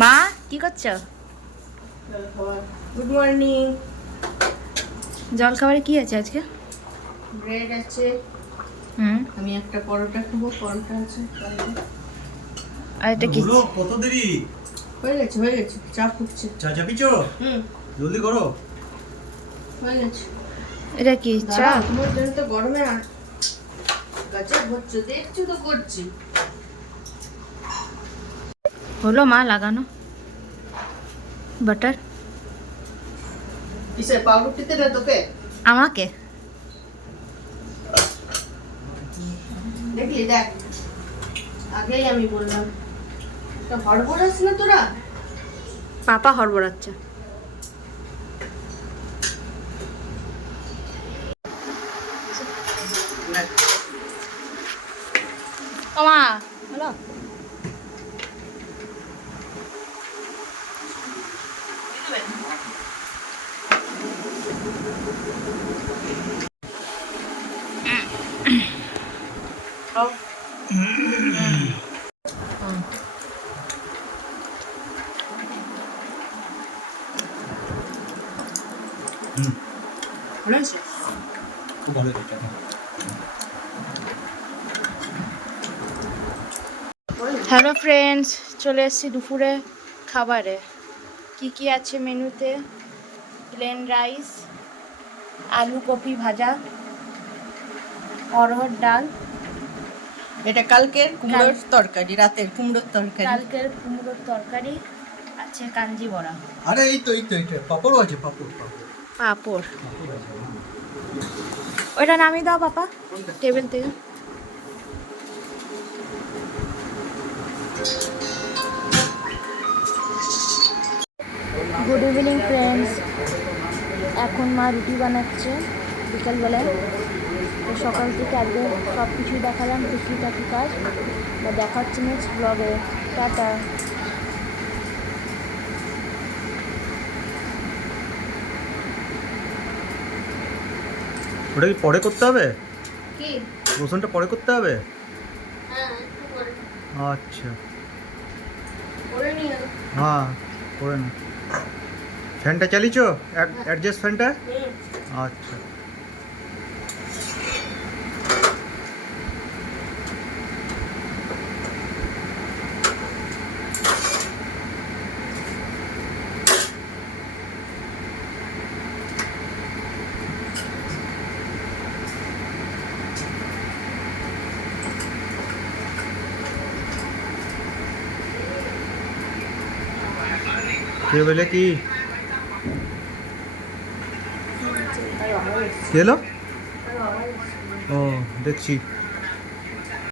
মা কি করছ? গুড মর্নিং জল খাবারে কি আছে আজকে? ব্রেড আছে। হুম। আমি একটা পরোটা খাব পরোটা আছে। আর এটা কি? কত দেরি? হয়ে গেছে হয়ে গেছে চা ফুটছে। চা চা পিছো? হুম। জলদি করো। হয়ে গেছে। এটা কি চা? তোমার জন্য তো গরমে আর গাছা হচ্ছে দেখছ তো করছি। হলো মা লাগানো বাটার কিসে পাউরুটিতে না তোকে আমাকে দেখলি দেখ আগেই আমি বললাম তা হড়বড়াস না তোরা পাপা হড়বড়াচ্ছে মা হলো হ্যালো ফ্রেন্ডস চলে এসেছি দুপুরে খাবারে। কি কি আছে মেনুতে? প্লেন রাইস আলু কপি ভাজা অরহর ডাল। এটা কালকের কুমড়োর তরকারি রাতের কুমড়োর তরকারি। কালকের কুমড়োর তরকারি আছে কাঞ্জি বড়া। আরে এই তো এই তো এই তো পাপড়ও আছে পাপড় পাপড়। পাঁপড়। পাপড়। ওইটা নামিয়ে দাও পাপা। টেবিল থেকে। গুড ইভিনিং ফ্রেন্ডস এখন মা রুটি বানাচ্ছে বিকালবেলায়। তো সকাল থেকে একদম সব কিছুই দেখালাম টুকিটাকি কাজ। বা দেখা হচ্ছে নেক্সট ব্লগে টাটা। ওটা কি পরে করতে হবে? কি? রসুনটা পরে করতে হবে? হ্যাঁ একটু করে আচ্ছা। হ্যাঁ করে না ফ্যানটা চালিয়েছো? অ্যাডজাস্ট ফ্যানটা? হুম আচ্ছা। কে বলে কি? এলো ও দেখছি।